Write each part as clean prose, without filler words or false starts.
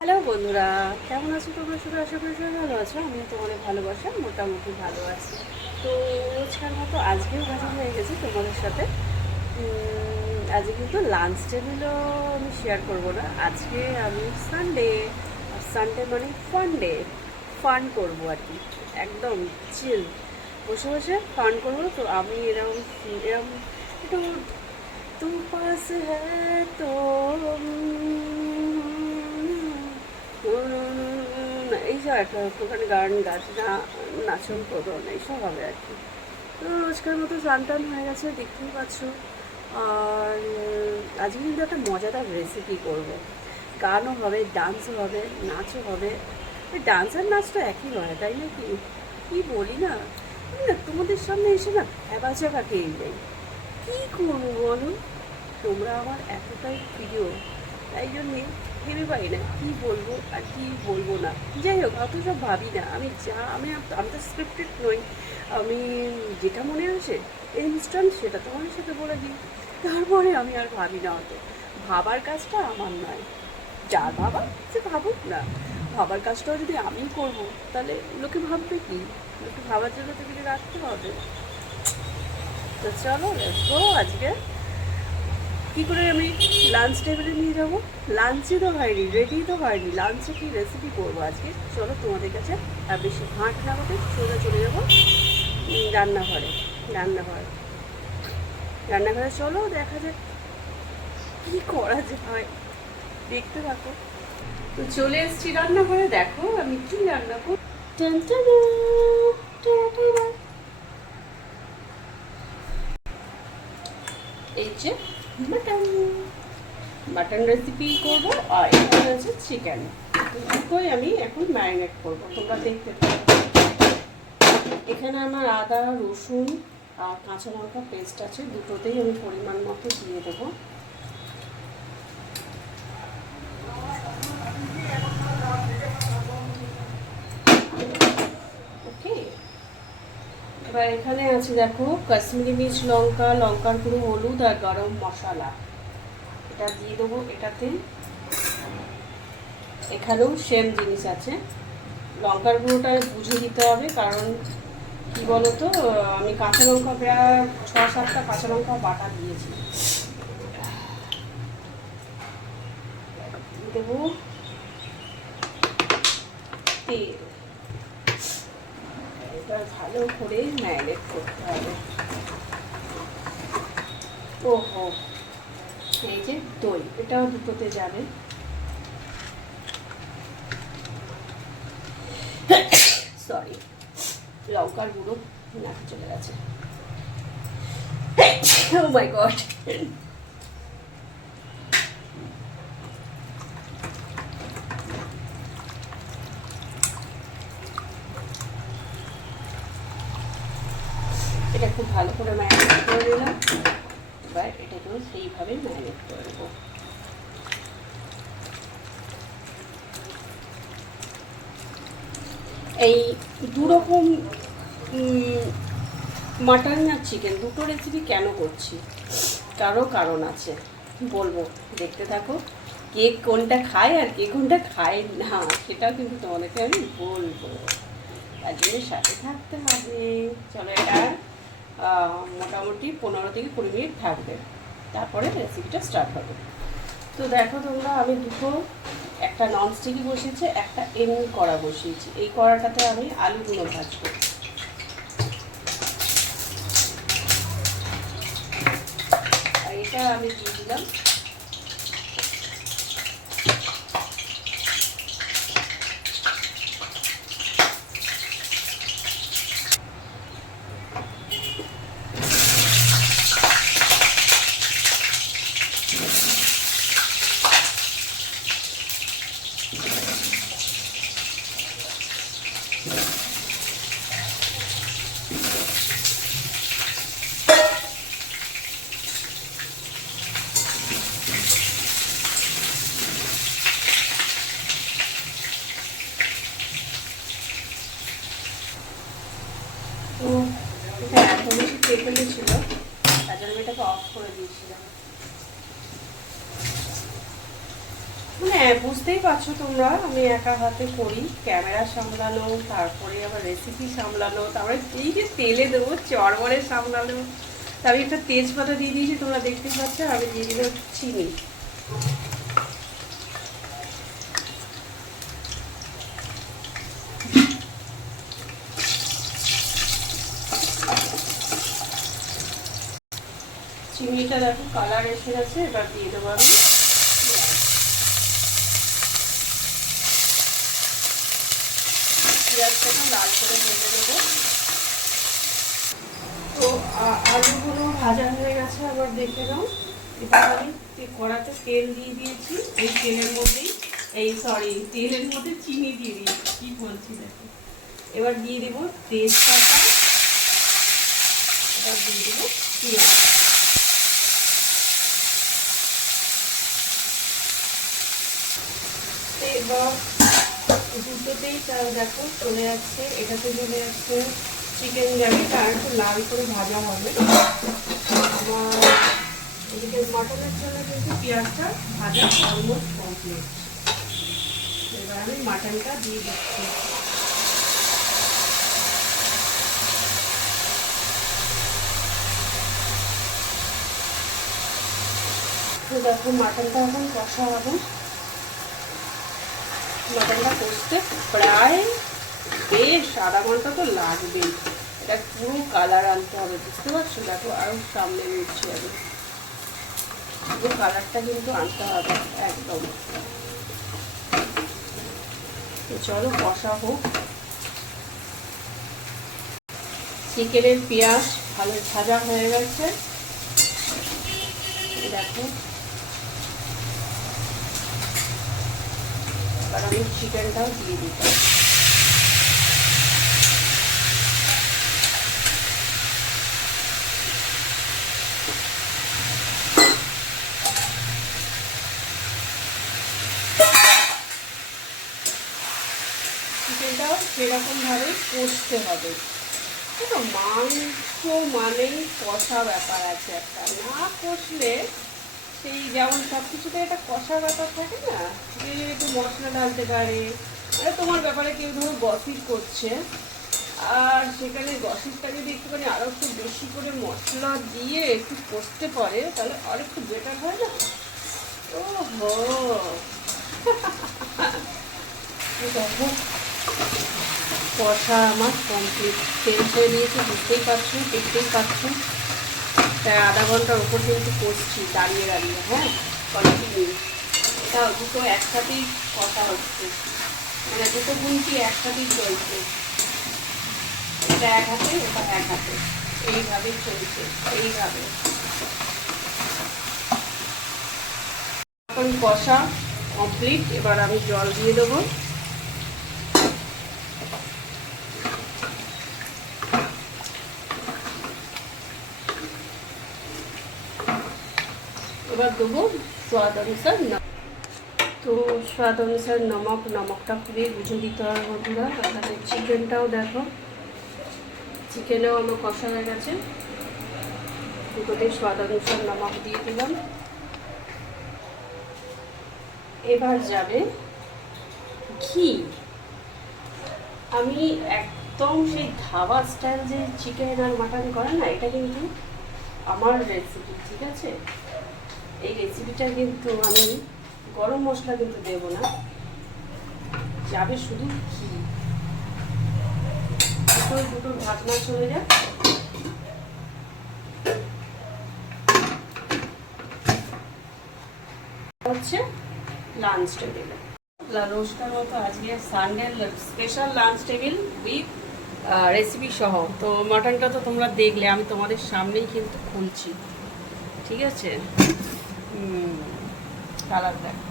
Hello বন্ধুরা, কেমন আছো তোমরা? শুধু আশা করি সবাই ভালো আছো। আমি তোমাদের ভালোবাসা মোটামুটি ভালো আছি। তো রোজকার মতো আজকেও হাজির হয়ে গেছি তোমাদের সাথে। আজকে কিন্তু লাঞ্চ টেবিলও আমি শেয়ার করবো না। আজকে আমি সানডে, সানডে মানে ফান ডে, ফান করবো আর কি। একদম চিল বসে বসে ফান করবো। তো আমি এরকম এরকম একটু তুম পাস হ্যায় তো এইসব একটা একটুখানি গান গাছটা নাচন প্রদন এইসব হবে আর কি। তো রোজকার মতো স্নান টান হয়ে গেছে, দেখতেই পাচ্ছ। আর আজকে কিন্তু একটা মজাদার রেসিপি করব। গানও হবে, ডান্সও হবে, নাচও হবে। ডান্স আর নাচটা একই হয়, তাই না? কি কি বলি না, আমি না তোমাদের সামনে এসে না হ্যাবাচাকা খেয়ে যাই। কী করবো বলো? তোমরা আমার এতটাই প্রিয়, তাই জন্যে ভেবে পাই না কী বলবো আর কী বলবো না। যাই হোক, অত সব ভাবি না। আমি তো স্ক্রিপ্টেড নই। আমি যেটা মনে আসে ইনস্ট্যান্ট সেটা তোমাদের সাথে বলে দিই। তারপরে আমি আর ভাবি না অত। ভাবার কাজটা আমার নয়, যার ভাবা সে ভাবুক না। ভাবার কাজটাও যদি আমি করবো তাহলে লোকে ভাববে কি? লোকে ভাবার জন্য তো কিছু রাখতে হবে। তো চলো লেটস গো। আজকে কী করে আমি লাঞ্চ টেবিলে নিয়ে যাব? লাঞ্চই তো হয়নি, রেডি তো হয়নি, লাঞ্চে কী রেসিপি করবো আজকে। চলো তোমাদের কাছে আর বেশি হাঁট না হতে সোজা চলে যাবো রান্নাঘরে। রান্নাঘরে রান্নাঘরে চলো, দেখা যাক কী করা যায়, দেখতে থাকো। তো চলে এসেছি রান্নাঘরে, দেখো আমি কী রান্না করি। টান টান টান টান। এই যে মাটন, মাটন রেসিপি করবো। আর এখানে আছে চিকেন। দুটোই আমি এখন ম্যারিনেট করবো, তোমরা দেখতে পাবে। এখানে আমার আদা, রসুন আর কাঁচা লঙ্কা পেস্ট আছে, দুটোতেই আমি পরিমাণ মতো দিয়ে দেবো। ওকে, এবার এখানে আছে দেখো কাশ্মীরি মির্চ, লঙ্কা, লঙ্কার গুঁড়ো, হলুদ আর গরম মশলা। এটা দিয়ে দেবো এটাতে। এখানেও সেম জিনিস আছে। লঙ্কার গুঁড়োটা বুঝে দিতে হবে, কারণ কি বলতো, আমি কাঁচা লঙ্কা প্রায় 6-7টা কাঁচা লঙ্কা বাটা দিয়েছি। দেবো তেল। এটা ভালো করে ম্যারিনেট করতে হবে। ওহো, এই যে দই, এটাও দুটোতে যাবে। সরি, লঙ্কার গুঁড়ো নাক চলে গেছে। ও মাই গড। এটা খুব ভালো করে ম্যারিনেট করে নিলাম। এবার এটাকেও সেইভাবে ম্যারিনেট করে দেবো। এই দুরকম মাটন আর চিকেন দুটো রেসিপি কেন করছি, কারণ আছে, বলবো, দেখতে থাকো। কে কোনটা খায় আর কে কোনটা খায় না সেটাও কিন্তু তোমাদেরকে আমি বলবো, তার জন্য সাথে থাকতে হবে। চলো, এটা মোটামুটি 15 থেকে 20 মিনিট থাকবে, তারপরে রেসিপিটা স্টার্ট হবে। তো দেখো তোমরা, আমি দুটো, একটা ননস্টিকি বসিয়েছি, একটা এমনি কড়া বসিয়েছি। এই কড়াটাতে আমি আলুগুলো ভাজবো। আর এটা আমি দিয়ে দিলাম তো এটা এত বেশি তেঁতুলে ছিল, তার জন্য আমি এটাকে অফ করে দিয়েছিলাম। মানে বুঝতেই পারছো তোমরা, আমি একা হাতে করি, ক্যামেরা সামলানো, তারপরে আবার রেসিপি সামলানো, তারপরে এই যে তেলে দেবো চড়বড়ে সামলানো। তা আমি একটা তেজপাতা দিয়ে দিয়েছি, তোমরা দেখতে পাচ্ছ। আমি দিয়ে দিলাম চিনি। চিনিটা দেখো কালার এসে গেছে, এবার দিয়ে দেবো আমি পেঁয়াজটাকে লাল করে ভেজে দেবো। তো আলুগুলো ভাজা হয়ে গেছে, আবার দেখে নাও। এবার আমি কড়াতে তেল দিয়ে দিয়েছি, এই তেলের মধ্যেই তেলের মধ্যে চিনি দিয়ে দিয়েছি, কি বলছি দেখো। এবার দিয়ে দিব তেজপাতা, এবার দিয়ে দেবো পেঁয়াজ। এবার দুটোতেই চাল দেখো চলে যাচ্ছে, এটাতে চলে যাচ্ছে চিকেন যাবে, আর একটু লাল করে ভাজা হবে। আমার এদিকে মটনের জন্য কিন্তু পেঁয়াজটা ভাজা অলমোস্ট কমপ্লিট। এবার আমি মাটনটা দিয়ে দিচ্ছি। তো দেখো মাটনটা এখন কষা হবে। মাটনটা কষতে প্রায় বেশ আধা ঘন্টা তো লাগবেই। এটা পুরো কালার আনতে হবে, বুঝতে পারছো? দেখো আরও সামনে উঠছে হবে, পুরো কালারটা কিন্তু আনতে হবে একদম। তো চলো কষা হোক। চিকেনের পেঁয়াজ ভালো ভাজা হয়ে গেছে, দেখো। এবার আমি চিকেনটাও দিয়ে দিতাম। চিকেনটাও সেরকমভাবে কষতে হবে। দেখো মাংস মানেই কষা ব্যাপার আছে একটা, না কষলে সেই যেমন সব কিছুতে একটা কষা ব্যাপার থাকে না, যে একটু মশলা ঢালতে পারে। তোমার ব্যাপারে কেউ ধরো গসিপ করছে, আর সেখানে গসিপটা যদি একটুখানি আরও একটু বেশি করে মশলা দিয়ে একটু কষতে পারে, তাহলে আর একটু বেটার হয় না? ও হো দেখো কষা আমার কমপ্লিট, তেল ছেড়ে দিয়েছি, বুঝতেই পারছো, দেখতেই পাচ্ছো। তাই আধা ঘন্টার উপর কিন্তু কষছি দাঁড়িয়ে দাঁড়িয়ে, হ্যাঁ কন্টিনিউ। তাও দুটো একসাথেই কষা হচ্ছে, মানে দুটো গুণটি একসাথেই চলছে। এটা এক হাতে, ওটা এক হাতে, এইভাবেই চলছে, এইভাবে। এখন কষা কমপ্লিট, এবার আমি জল দিয়ে দেবো। এবার দেবো স্বাদ অনুসার নমক। তো স্বাদ অনুসার নমকটা খুবই বুঝে দিতে হবে বন্ধুরা। তাহলে চিকেনটাও দেখো, চিকেনেও আমার কষা হয়ে গেছে, দুটোতেই স্বাদ অনুসার নমক দিয়ে দিলাম। এবার যাবে ঘি। আমি একদম সেই ধাবা স্টাইল যে চিকেন আর মাটন করে না, এটা কিন্তু আমার রেসিপি, ঠিক আছে? এই রেসিপিটা কিন্তু আমি গরম মশলা কিন্তু দেব না, যাবে শুধু ঘি। দুটো ঢাকনা চলে যায়। হচ্ছে লাঞ্চ টেবিল, রোজকার মতো আজকে Sunday special lunch table with recipe সহ। তো মাটনটা তো তোমরা দেখলে, আমি তোমাদের সামনেই কিন্তু খুলছি, ঠিক আছে? কালার দেখো।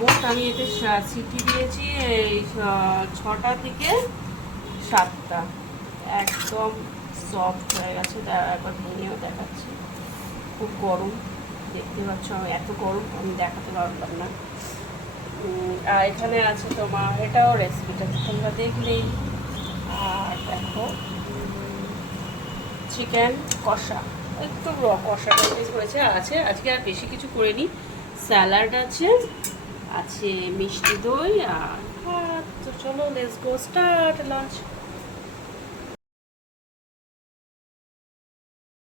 মোট আমি এতে সিটি দিয়েছি এই 6টা থেকে 7টা, একদম সফট হয়ে গেছে। একবার ভেঙেও দেখাচ্ছি, খুব গরম, দেখতে পাচ্ছ। আমি এত গরম আমি দেখাতে পারলাম না। আর এখানে আছে তোমার, এটাও রেসিপিটা তোমরা দেখলেই। আর দেখো চিকেন কষা, একটু কষা টাইপের করেছে আছে আজকে, আর বেশি কিছু করিনি। স্যালাড আছে, আছে মিষ্টি দই আর ভাত। তো চলো লেটস গো স্টার্ট লাঞ্চ।